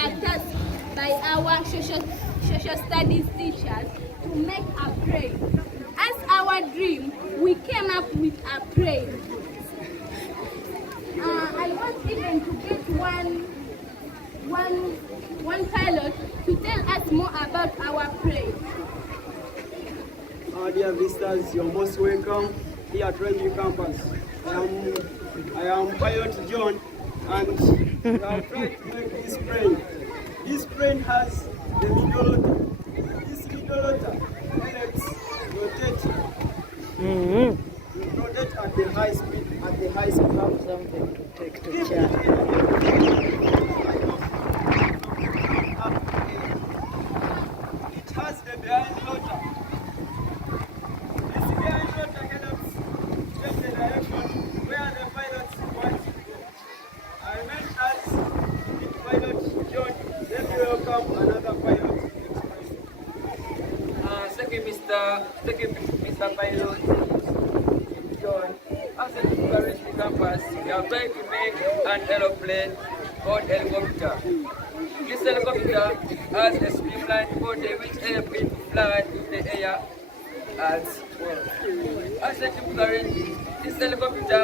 are tasked by our social studies teachers to make a plane. As our dream, we came up with a plane. I want even to get one pilot to tell us more about our plane. Dear visitors, you're most welcome here at Rwenjiri campus. I am Pilot John, and we have tried to make this plane. This plane has the middle rotor. This middle rotor helps rotate at the high speed, Something to take to If charge. it has the behind rotor. This behind rotor helps change the direction where the pilots want to go. I meant as the pilot John, let me welcome another pilot. Thank you, Mr. Pilot John. As a Rwenjiri campus, we are trying to make an aeroplane called helicopter. This helicopter has a streamlined body which helps it to fly in the air as well. As a this helicopter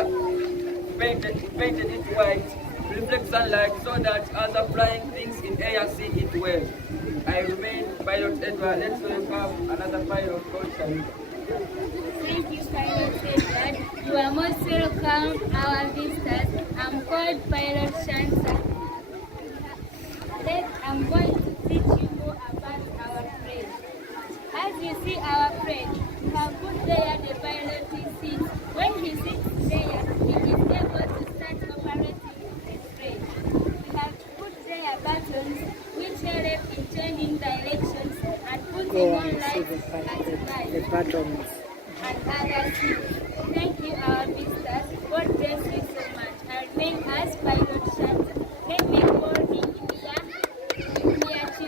painted it white, reflects sunlight so that other flying things in air see it well. I remain Pilot Edward. Let's welcome another pilot called Shani. Thank you, Pilot Edward. You are most welcome, our visitors. I'm called Pilot Shanta. I'm going to teach you more about our plane. As you see our plane, we have put there the pilot seat. When he sits there, he is able to start operating the plane. We have put there buttons which help in changing directions and putting on lights The buttons. and other things. Thank you, our visitors. God bless you so much. I remain as Pilot Shanta. Let me call Mbuga to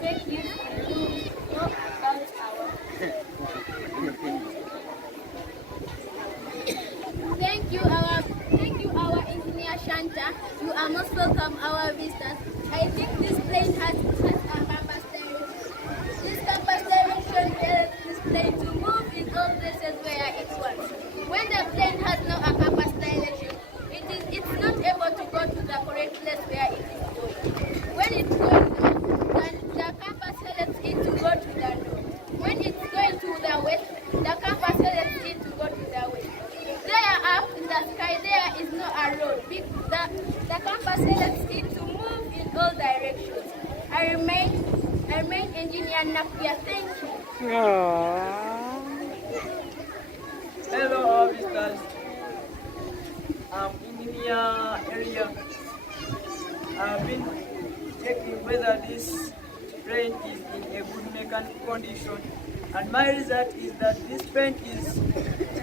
take you through more about our. Thank you, our engineer Shanta. You are most welcome, our visitors. I think this plane has a compass direction. This compass direction helps this plane to move in all places where it wants. When the plane has no compass direction, it's not able to go to the correct place where it is going. When it's going north, the compass helps it to go to the north. When it's going to the west, the compass helps it to go to the west. There up in the sky, there is no a road. The compass helps it to move in all directions. I remain Engineer Nakia. Thank you. Hello, our visitors. I'm in the area. I've been checking whether this plane is in a good mechanical condition, and my result is that this plane is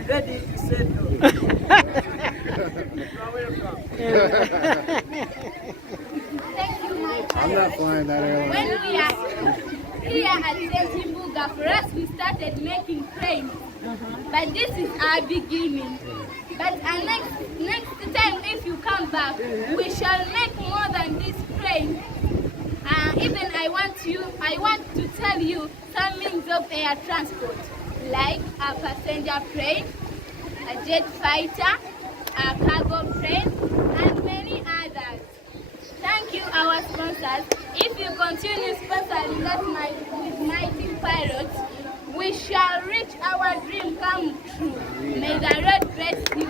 ready to settle. You are welcome. Thank you, my I'm not flying that airline. When we are here at Mbuga, for us we started making planes. But this is our beginning. But next time if you come back, we shall make more than this plane. Even I want to tell you some means of air transport, like a passenger plane, a jet fighter, a cargo plane, and many others. Thank you, our sponsors. If you continue sponsoring us with mighty pilots, we shall reach our dream come true. May the Lord bless you.